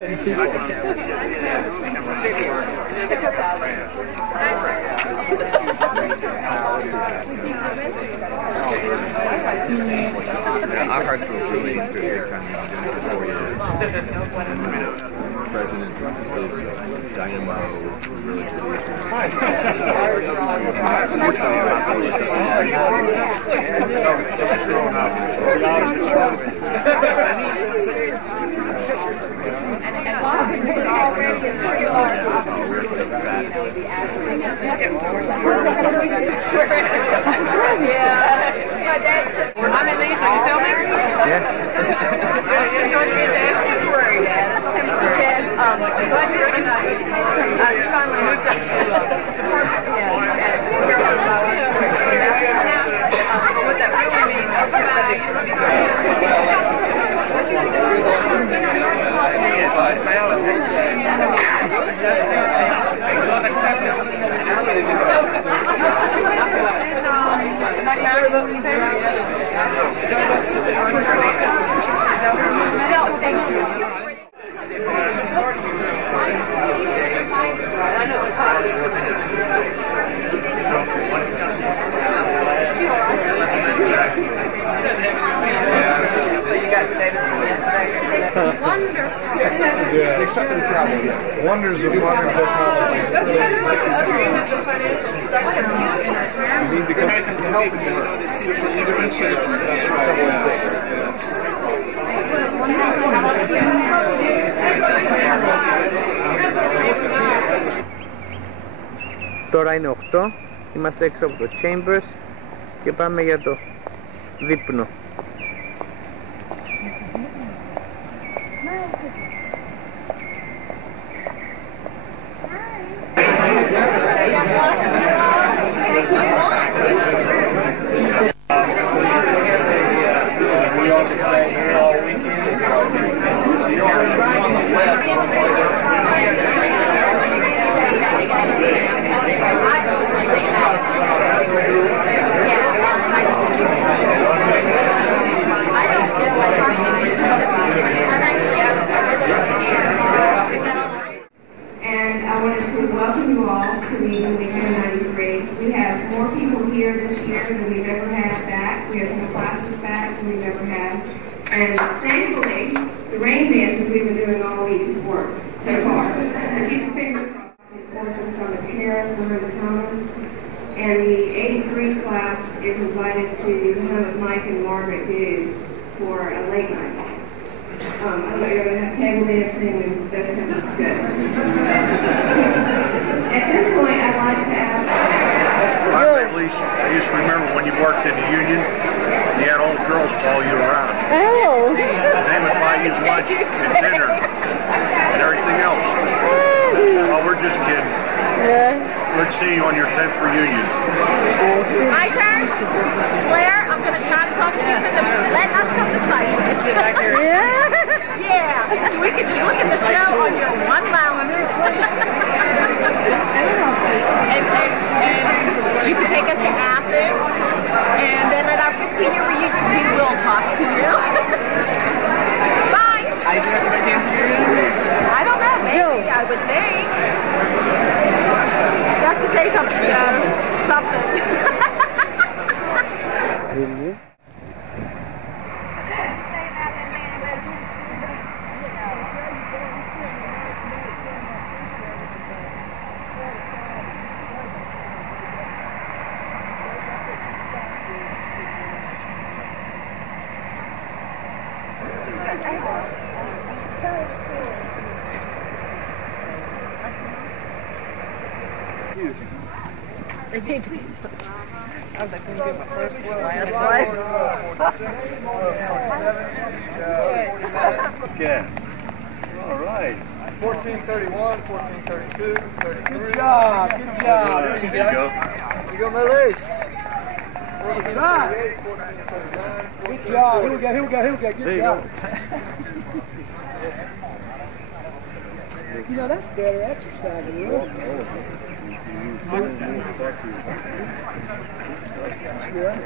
Our high school really took a big time for 4 years. President of Dynamo really I'm in these, are you filming? Yeah. So it's temporary, yes. It's temporary. I'm glad you recognize me. I finally moved up to department head. What that really means is that I used to be So you got Davidson yesterday. Wonderful. Yeah, except for travel. Wonders of modern technology. You need to come help Τώρα είναι 8, είμαστε έξω από το Chambers και πάμε για το δείπνο. And thankfully, the rain dances we've been doing all week have worked so far. So keep your fingers crossed on the terrace, we're in the Commons. And the 8th class is invited to come with Mike and Margaret Good for a late night. I don't know, you're going to have table dancing and those kinds of good. At this point, I'd like to ask... At least, I used to remember when you worked in the union, you had all the girls follow you around. Oh. And they would buy you lunch and dinner and everything else. Oh, we're just kidding. Yeah. Good to see you on your 10th reunion. My turn? Claire, I'm going to try to talk Skip into letting us come to Cyprus. Yeah. Yeah. So we could just look at the snow on your one mountain. And you could take us to Athens. And then at our 15-year reunion, we will talk to you. Bye. I don't know. Maybe. I would think. You have to say something. Something. Really? I was like, going to be my first one, last place. again. All right. 1431, 1432, 33. Good job. Good job. There you go. Here you go, Melissa. Good job. Here we go. Here we go. Here we go. Good job. You know, that's better exercise than running. That's good.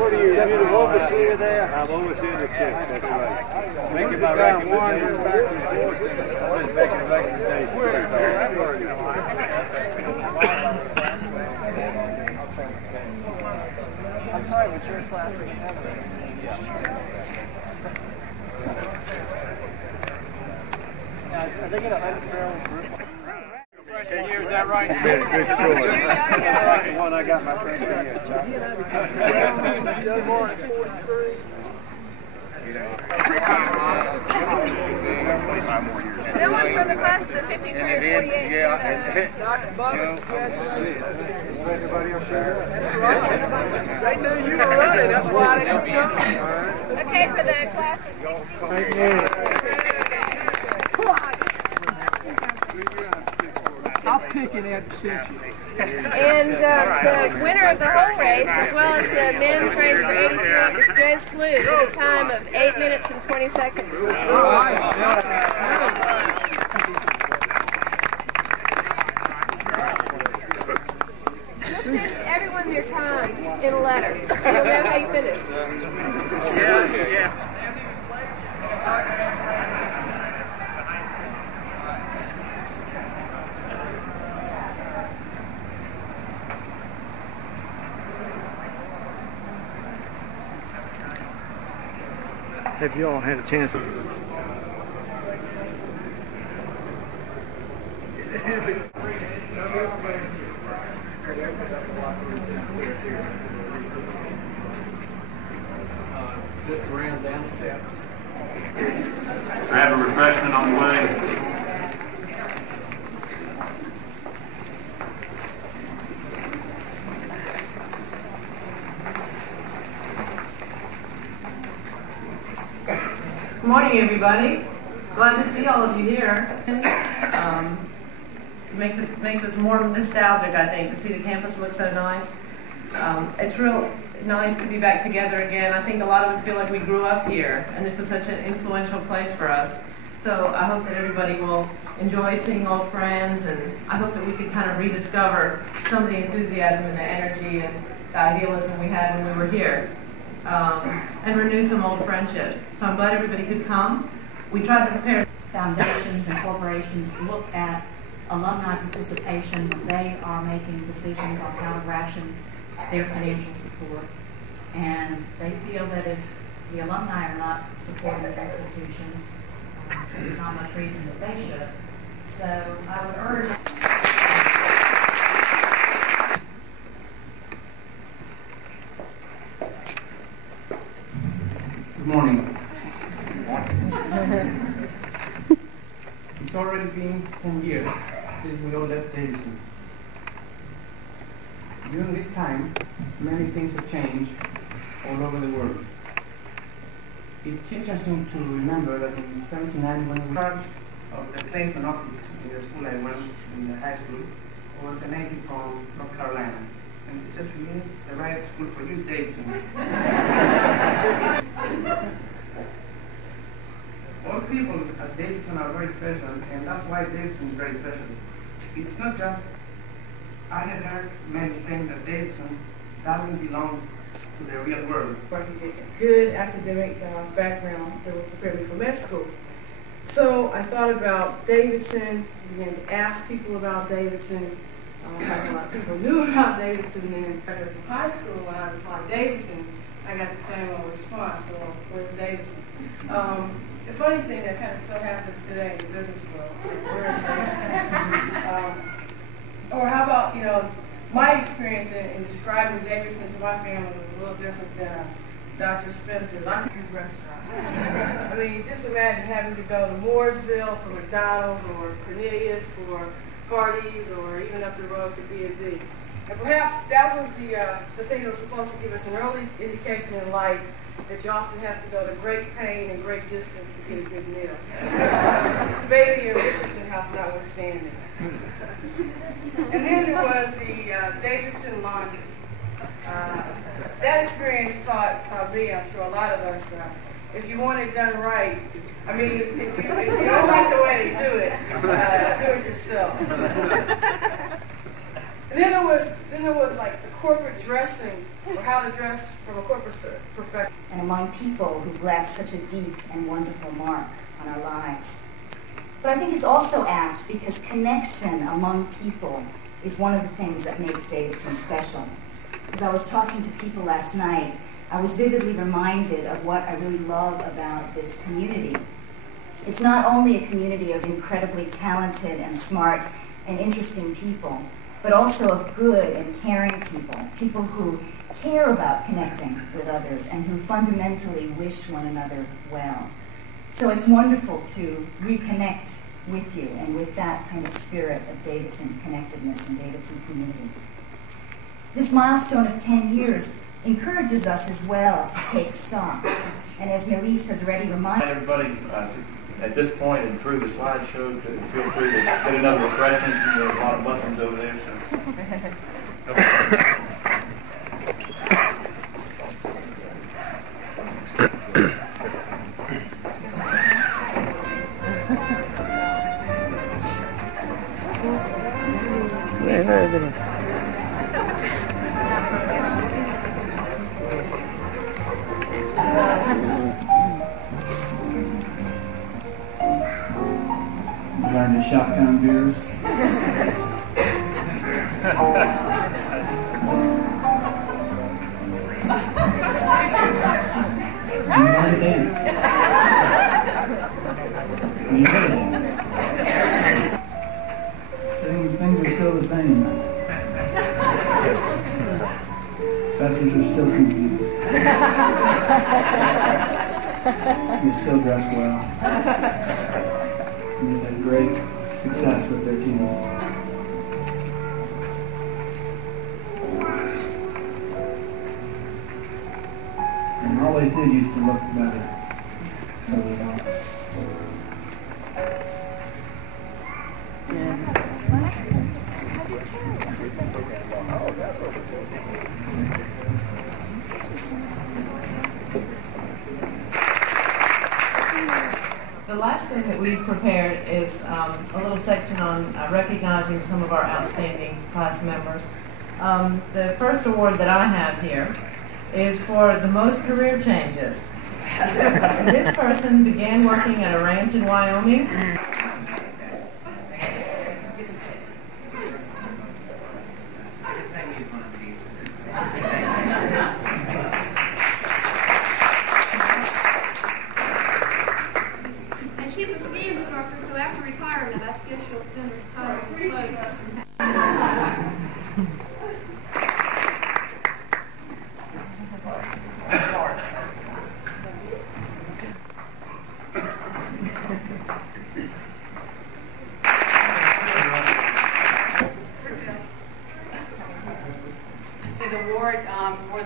What are you, the overseer there? I'm overseeing the kids, that's right. Making my recommendations back and forth. Just making recommendations, that's all. I'm sorry, but your class is never. Yeah, are they going to unfurl group? 10 years, is that right? Good school. The second one I got my first year. No one from the classes of 53 or 48. Everybody else share? I knew you were running, that's why I didn't come. Okay, for the class of 60. I'll pick an abstention. And the winner of the whole race, as well as the men's race for 83, is Joe Slough with a time of 8 minutes and 20 seconds. You'll send everyone their times in a letter, so you'll know how you finished. Yeah. Have you all had a chance to... Just ran down the steps. I have a refreshment on the way. Good morning, everybody. Glad to see all of you here. Makes us more nostalgic, I think, to see the campus look so nice. It's real nice to be back together again. I think a lot of us feel like we grew up here, and this was such an influential place for us. So I hope that everybody will enjoy seeing old friends, and I hope that we can kind of rediscover some of the enthusiasm and the energy and the idealism we had when we were here. And renew some old friendships. So I'm glad everybody could come. We tried to prepare. Foundations and corporations look at alumni participation when they are making decisions on how to ration their financial support. And they feel that if the alumni are not supporting the institution, there's not much reason that they should. So I would urge... Good morning. It's already been 10 years since we all left Davidson. During this time, many things have changed all over the world. It's interesting to remember that in 1979, when we were in charge of the placement office in the school I went in the high school, was a native from North Carolina. And he said to me, the right school for you is Davidson. All people at Davidson are very special, and that's why Davidson is very special. It's not just, I had heard many saying that Davidson doesn't belong to the real world. Good academic background that will prepare me for med school. So I thought about Davidson, began to ask people about Davidson. A lot of people knew about Davidson, and then from high school when I applied Davidson, I got the same old response, well, where's Davidson? The funny thing that kind of still happens today in the business world, where is Davidson? Or how about, you know, my experience in describing Davidson to my family was a little different than Dr. Spencer's. I could do restaurants. I mean, just imagine having to go to Mooresville for McDonald's or Cornelius for parties or even up the road to B&B. And perhaps that was the thing that was supposed to give us an early indication in life that you often have to go to great pain and great distance to get a good meal. Bailey and Richardson House notwithstanding. And then there was the Davidson laundry. That experience taught me, I'm sure a lot of us, if you want it done right, I mean, if you don't like the way they do it yourself. And then there was like the corporate dressing, or how to dress from a corporate perspective. And among people who've left such a deep and wonderful mark on our lives. But I think it's also apt because connection among people is one of the things that makes Davidson special. As I was talking to people last night, I was vividly reminded of what I really love about this community. It's not only a community of incredibly talented and smart and interesting people, but also of good and caring people, people who care about connecting with others and who fundamentally wish one another well. So it's wonderful to reconnect with you and with that kind of spirit of Davidson connectedness and Davidson community. This milestone of 10 years encourages us as well to take stock. And as Melise has already reminded everybody, at this point and through the slideshow, feel free to get another refreshment. There's a lot of muffins over there. Learn to shotgun beers. You learn to dance. You know to dance. Things are still the same. Professors are still confused. You still dress well. And they've had great success with their teams. And always did used to look better. So they don't. The last thing that we've prepared is a little section on recognizing some of our outstanding class members. The first award that I have here is for the most career changes. This person began working at a ranch in Wyoming. For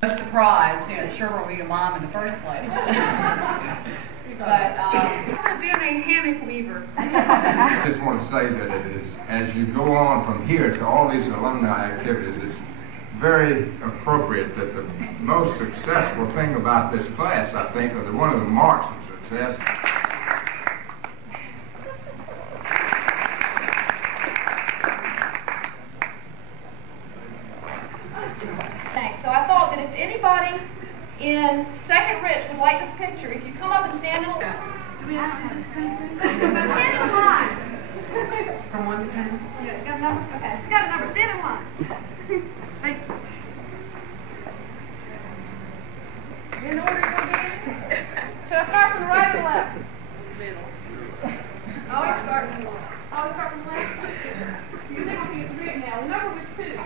the surprise, sure where we mom in the first place. But also being a hammock weaver. I just want to say that it is, as you go on from here to all these alumni activities, it's very appropriate that the most successful thing about this class, I think, or one of the marks of success, So I thought that if anybody in Second Rich would like this picture, if you come up and stand in line. Do we have to do this kind of thing? Stand in line. From 1 to 10? Yeah, got a number? Okay. Got a number. Stand in line. Thank you. In order to begin? Should I start from the right or the left? Middle. Always start from the left. Always start from the left? You think it's written now. The number was 2.